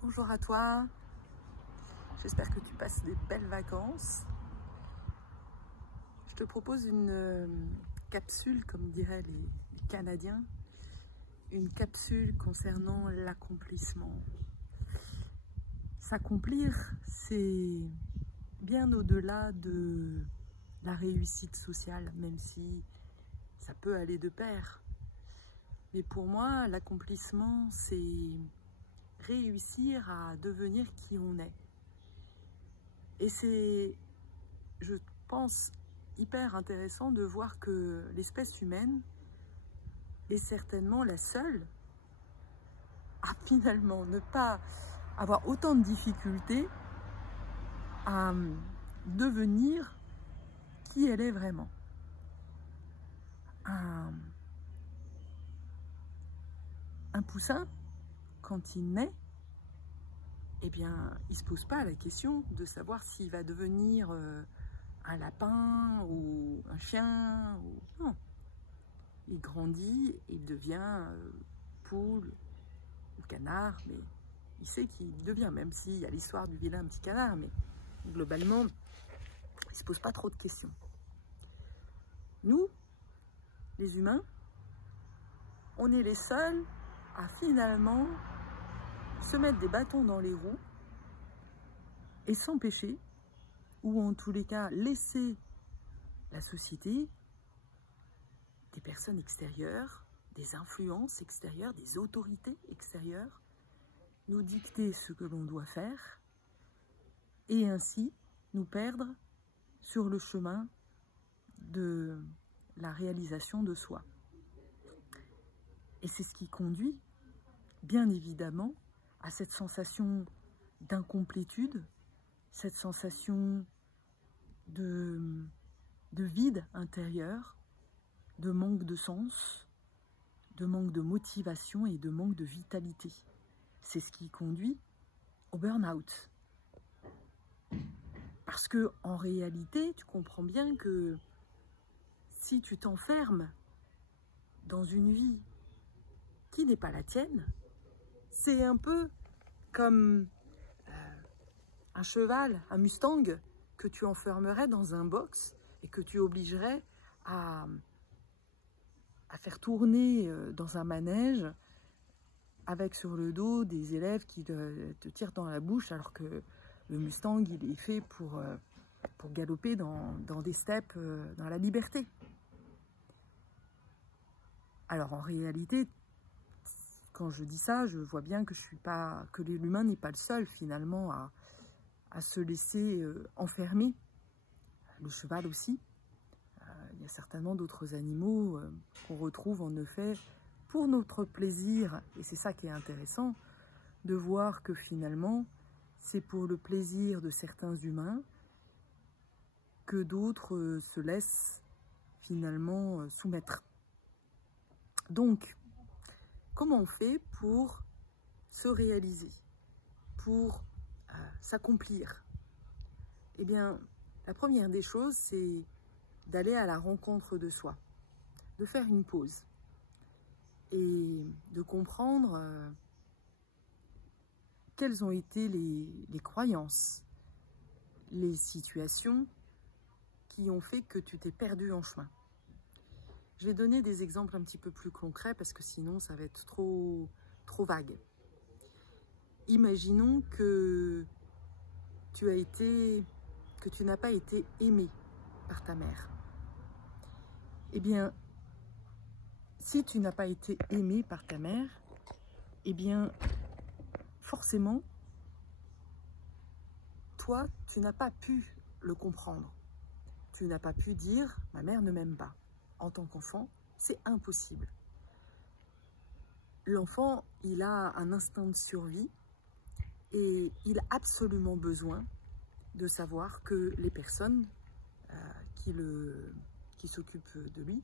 Bonjour à toi, j'espère que tu passes des belles vacances. Je te propose une capsule, comme diraient les Canadiens, une capsule concernant l'accomplissement. S'accomplir, c'est bien au-delà de la réussite sociale, même si ça peut aller de pair. Mais pour moi, l'accomplissement, c'est réussir à devenir qui on est. Et c'est, je pense, hyper intéressant de voir que l'espèce humaine est certainement la seule à finalement ne pas avoir autant de difficultés à devenir qui elle est vraiment. Un poussin, quand il naît, eh bien, il ne se pose pas la question de savoir s'il va devenir un lapin ou un chien. Non. Il grandit, il devient poule ou canard, mais il sait qu'il devient, même s'il y a l'histoire du vilain petit canard, mais globalement, il ne se pose pas trop de questions. Nous, les humains, on est les seuls à finalement se mettre des bâtons dans les roues et s'empêcher, ou en tous les cas laisser la société, des personnes extérieures, des influences extérieures, des autorités extérieures, nous dicter ce que l'on doit faire et ainsi nous perdre sur le chemin de la réalisation de soi. Et c'est ce qui conduit, bien évidemment, à cette sensation d'incomplétude, cette sensation de vide intérieur, de manque de sens, de manque de motivation et de manque de vitalité. C'est ce qui conduit au burn-out. Parce que en réalité, tu comprends bien que si tu t'enfermes dans une vie qui n'est pas la tienne, c'est un peu comme un cheval, un Mustang, que tu enfermerais dans un box et que tu obligerais à faire tourner dans un manège avec sur le dos des élèves qui te tirent dans la bouche, alors que le Mustang, il est fait pour galoper dans des steppes, dans la liberté. Alors en réalité, quand je dis ça, je vois bien que l'humain n'est pas le seul finalement à se laisser enfermer. Le cheval aussi. Il y a certainement d'autres animaux qu'on retrouve en effet pour notre plaisir. Et c'est ça qui est intéressant, de voir que finalement, c'est pour le plaisir de certains humains que d'autres se laissent finalement soumettre. Donc, comment on fait pour se réaliser, pour s'accomplir? Eh bien, la première des choses, c'est d'aller à la rencontre de soi, de faire une pause et de comprendre quelles ont été les croyances, les situations qui ont fait que tu t'es perdu en chemin. Je vais donner des exemples un petit peu plus concrets parce que sinon ça va être trop vague. Imaginons que tu n'as pas été aimé par ta mère. Eh bien, si tu n'as pas été aimé par ta mère, eh bien, forcément, toi, tu n'as pas pu le comprendre. Tu n'as pas pu dire « ma mère ne m'aime pas ». En tant qu'enfant, c'est impossible. L'enfant, il a un instinct de survie et il a absolument besoin de savoir que les personnes qui s'occupent de lui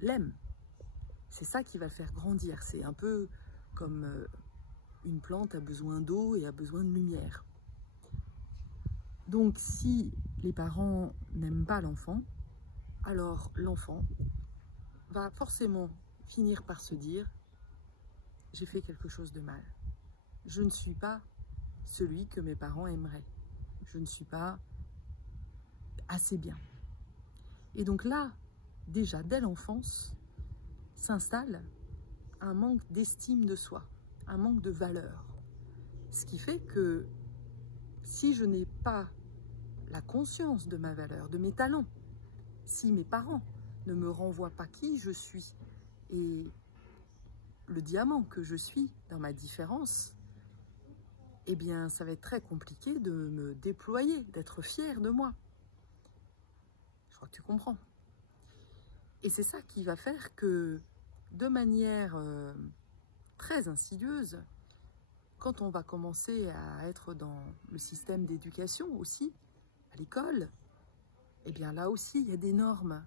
l'aiment. C'est ça qui va le faire grandir. C'est un peu comme une plante a besoin d'eau et a besoin de lumière. Donc, si les parents n'aiment pas l'enfant, alors l'enfant va forcément finir par se dire « j'ai fait quelque chose de mal ». je ne suis pas celui que mes parents aimeraient. Je ne suis pas assez bien. Et donc là, déjà dès l'enfance, s'installe un manque d'estime de soi, un manque de valeur. Ce qui fait que si je n'ai pas la conscience de ma valeur, de mes talents, si mes parents ne me renvoient pas qui je suis et le diamant que je suis dans ma différence, eh bien, ça va être très compliqué de me déployer, d'être fière de moi. Je crois que tu comprends. Et c'est ça qui va faire que, de manière très insidieuse, quand on va commencer à être dans le système d'éducation aussi, à l'école, eh bien là aussi, il y a des normes.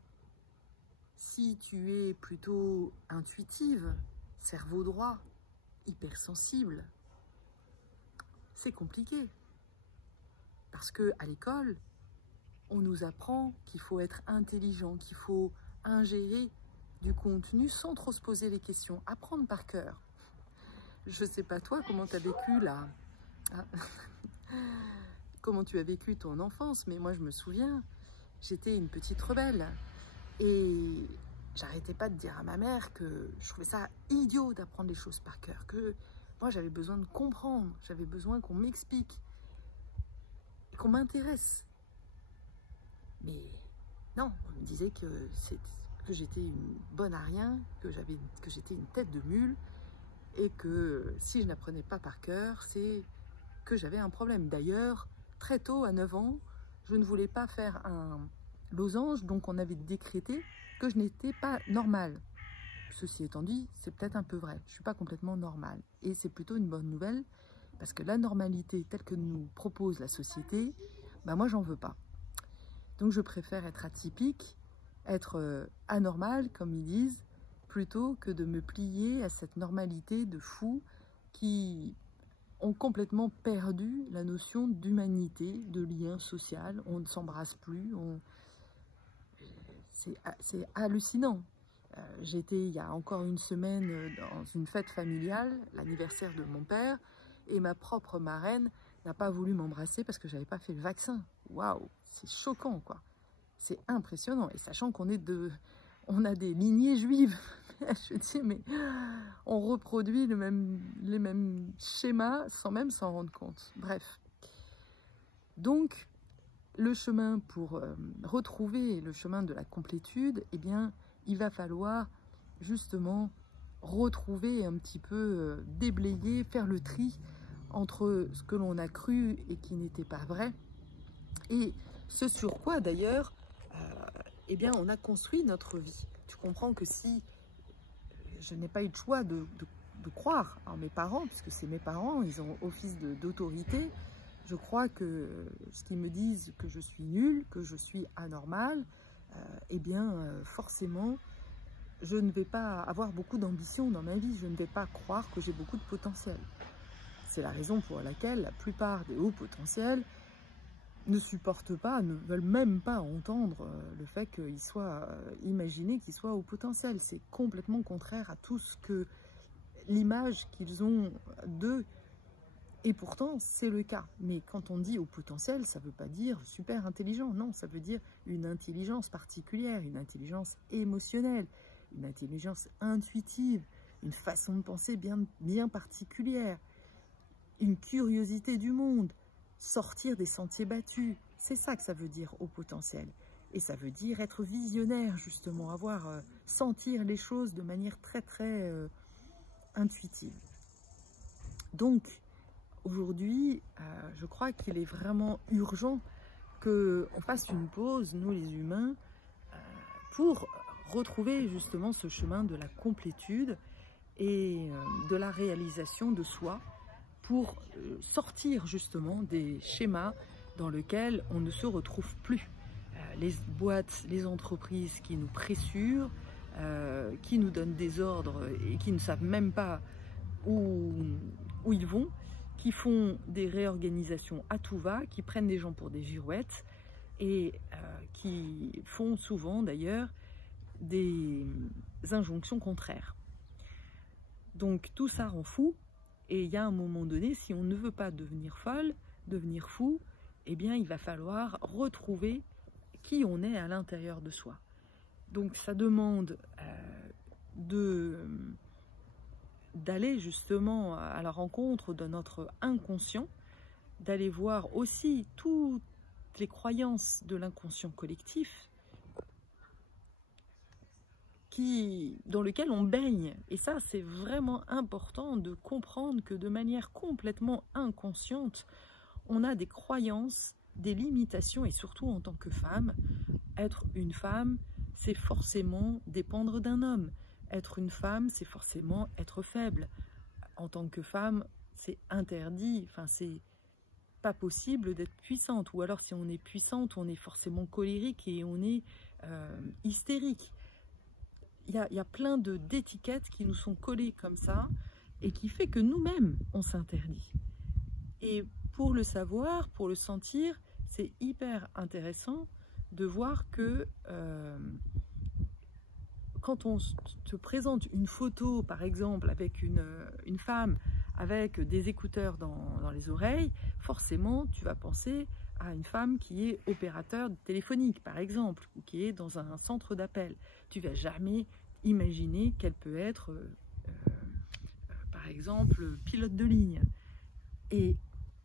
Si tu es plutôt intuitive, cerveau droit, hypersensible, c'est compliqué. Parce qu'à l'école, on nous apprend qu'il faut être intelligent, qu'il faut ingérer du contenu sans trop se poser les questions, apprendre par cœur. Je ne sais pas toi, comment tu as vécu là, comment tu as vécu ton enfance, mais moi je me souviens, j'étais une petite rebelle. Et j'arrêtais pas de dire à ma mère que je trouvais ça idiot d'apprendre les choses par cœur, que moi j'avais besoin de comprendre, j'avais besoin qu'on m'explique, qu'on m'intéresse. Mais non, on me disait que j'étais une bonne à rien, que j'étais une tête de mule, et que si je n'apprenais pas par cœur, c'est que j'avais un problème. D'ailleurs, très tôt, à 9 ans, je ne voulais pas faire un losange, donc on avait décrété que je n'étais pas normale. Ceci étant dit, c'est peut-être un peu vrai, je ne suis pas complètement normale. Et c'est plutôt une bonne nouvelle, parce que la normalité telle que nous propose la société, ben moi j'en veux pas. Donc je préfère être atypique, être anormale, comme ils disent, plutôt que de me plier à cette normalité de fous qui ont complètement perdu la notion d'humanité, de lien social. On ne s'embrasse plus, c'est hallucinant. J'étais il y a encore une semaine dans une fête familiale, l'anniversaire de mon père, et ma propre marraine n'a pas voulu m'embrasser parce que j'avais pas fait le vaccin. Waouh, c'est choquant quoi. C'est impressionnant. Et sachant qu'on on a des lignées juives, je dis mais on reproduit les mêmes schémas sans même s'en rendre compte. Bref. Donc le chemin pour retrouver le chemin de la complétude, eh bien, il va falloir justement retrouver un petit peu, déblayer, faire le tri entre ce que l'on a cru et qui n'était pas vrai, et ce sur quoi d'ailleurs, eh bien, on a construit notre vie. Tu comprends que si je n'ai pas eu le choix de croire en mes parents, puisque c'est mes parents, ils ont office d'autorité, je crois que ce qu'ils me disent que je suis nulle, que je suis anormale, eh bien, forcément, je ne vais pas avoir beaucoup d'ambition dans ma vie, je ne vais pas croire que j'ai beaucoup de potentiel. C'est la raison pour laquelle la plupart des hauts potentiels ne supportent pas, ne veulent même pas entendre le fait qu'ils soient imaginés, qu'ils soient au potentiel. C'est complètement contraire à tout ce que l'image qu'ils ont d'eux. Et pourtant, c'est le cas. Mais quand on dit au potentiel, ça ne veut pas dire super intelligent. Non, ça veut dire une intelligence particulière, une intelligence émotionnelle, une intelligence intuitive, une façon de penser bien particulière, une curiosité du monde, sortir des sentiers battus. C'est ça que ça veut dire au potentiel. Et ça veut dire être visionnaire, justement, sentir les choses de manière très intuitive. Donc, aujourd'hui, je crois qu'il est vraiment urgent qu'on fasse une pause, nous les humains, pour retrouver justement ce chemin de la complétude et de la réalisation de soi, pour sortir justement des schémas dans lesquels on ne se retrouve plus. Les boîtes, les entreprises qui nous pressurent, qui nous donnent des ordres et qui ne savent même pas où ils vont, qui font des réorganisations à tout va, qui prennent des gens pour des girouettes et qui font souvent d'ailleurs des injonctions contraires. Donc tout ça rend fou, Et il y a un moment donné, si on ne veut pas devenir folle, devenir fou, eh bien il va falloir retrouver qui on est à l'intérieur de soi. Donc ça demande d'aller justement à la rencontre de notre inconscient, d'aller voir aussi toutes les croyances de l'inconscient collectif dans lequel on baigne. Et ça, c'est vraiment important de comprendre que de manière complètement inconsciente, on a des croyances, des limitations, et surtout en tant que femme, être une femme, c'est forcément dépendre d'un homme. Être une femme, c'est forcément être faible. En tant que femme, c'est interdit, enfin c'est pas possible d'être puissante. Ou alors si on est puissante, on est forcément colérique et on est hystérique. Il y a plein d'étiquettes qui nous sont collées comme ça et qui fait que nous-mêmes, on s'interdit. Et pour le savoir, pour le sentir, c'est hyper intéressant de voir que quand on te présente une photo, par exemple, avec une femme avec des écouteurs dans les oreilles, forcément, tu vas penser à une femme qui est opérateur téléphonique, par exemple, ou qui est dans un centre d'appel. Tu ne vas jamais imaginer qu'elle peut être, par exemple, pilote de ligne. Et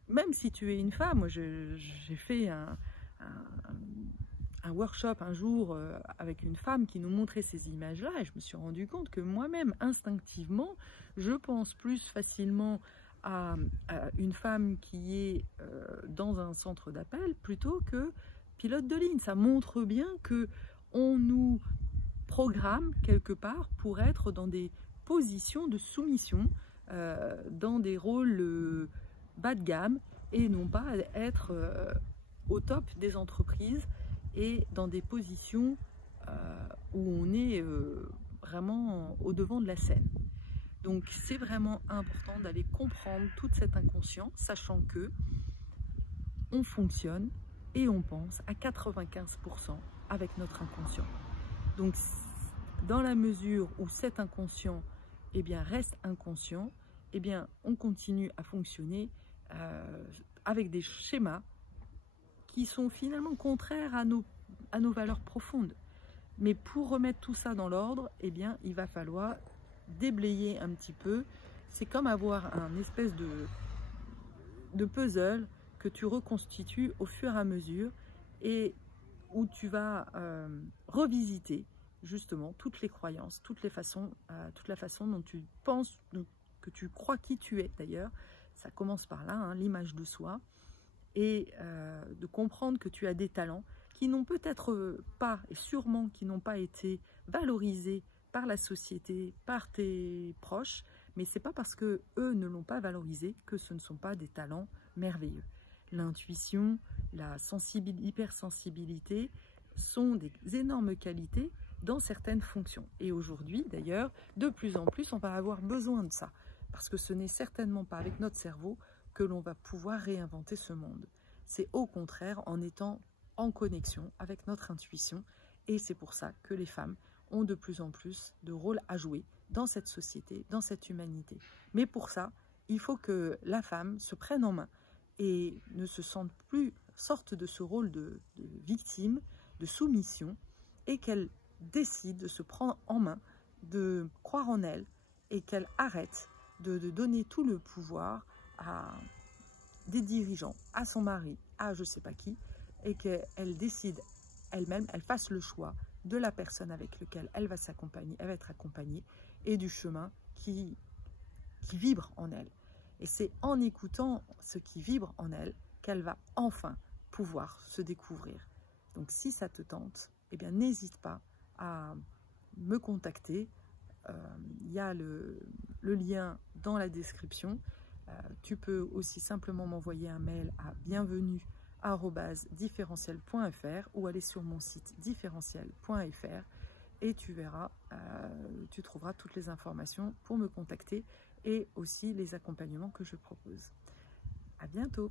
même si tu es une femme, moi j'ai fait un workshop un jour avec une femme qui nous montrait ces images-là, et je me suis rendu compte que moi-même, instinctivement, je pense plus facilement à une femme qui est dans un centre d'appel plutôt que pilote de ligne. Ça montre bien que on nous programme quelque part pour être dans des positions de soumission, dans des rôles bas de gamme, et non pas être au top des entreprises et dans des positions où on est vraiment au devant de la scène. Donc c'est vraiment important d'aller comprendre tout cet inconscient, sachant que on fonctionne et on pense à 95% avec notre inconscient. Donc dans la mesure où cet inconscient reste inconscient, on continue à fonctionner avec des schémas qui sont finalement contraires à nos valeurs profondes. Mais pour remettre tout ça dans l'ordre, il va falloir déblayer un petit peu. C'est comme avoir un espèce de puzzle que tu reconstitues au fur et à mesure et où tu vas revisiter justement toutes les croyances, toute la façon dont tu penses, que tu crois qui tu es d'ailleurs. Ça commence par là, hein, l'image de soi, et de comprendre que tu as des talents qui n'ont peut-être pas, et sûrement qui n'ont pas été valorisés par la société, par tes proches, mais c'est pas parce que eux ne l'ont pas valorisé que ce ne sont pas des talents merveilleux. L'intuition, la hypersensibilité sont des énormes qualités dans certaines fonctions. Et aujourd'hui, d'ailleurs, de plus en plus, on va avoir besoin de ça. Parce que ce n'est certainement pas avec notre cerveau que l'on va pouvoir réinventer ce monde. C'est au contraire en étant en connexion avec notre intuition. Et c'est pour ça que les femmes ont de plus en plus de rôles à jouer dans cette société, dans cette humanité. Mais pour ça, il faut que la femme se prenne en main et ne se sente plus, sorte de ce rôle de victime, de soumission, et qu'elle décide de se prendre en main, de croire en elle, et qu'elle arrête de donner tout le pouvoir à des dirigeants, à son mari, à je sais pas qui, et qu'elle décide elle-même, elle fasse le choix de la personne avec laquelle elle va s'accompagner, elle va être accompagnée, et du chemin qui vibre en elle. Et c'est en écoutant ce qui vibre en elle qu'elle va enfin pouvoir se découvrir. Donc si ça te tente, n'hésite pas à me contacter. Il y a le lien dans la description. Tu peux aussi simplement m'envoyer un mail à bienvenue@differentiel.fr ou aller sur mon site differentiel.fr et tu verras, tu trouveras toutes les informations pour me contacter et aussi les accompagnements que je propose. À bientôt!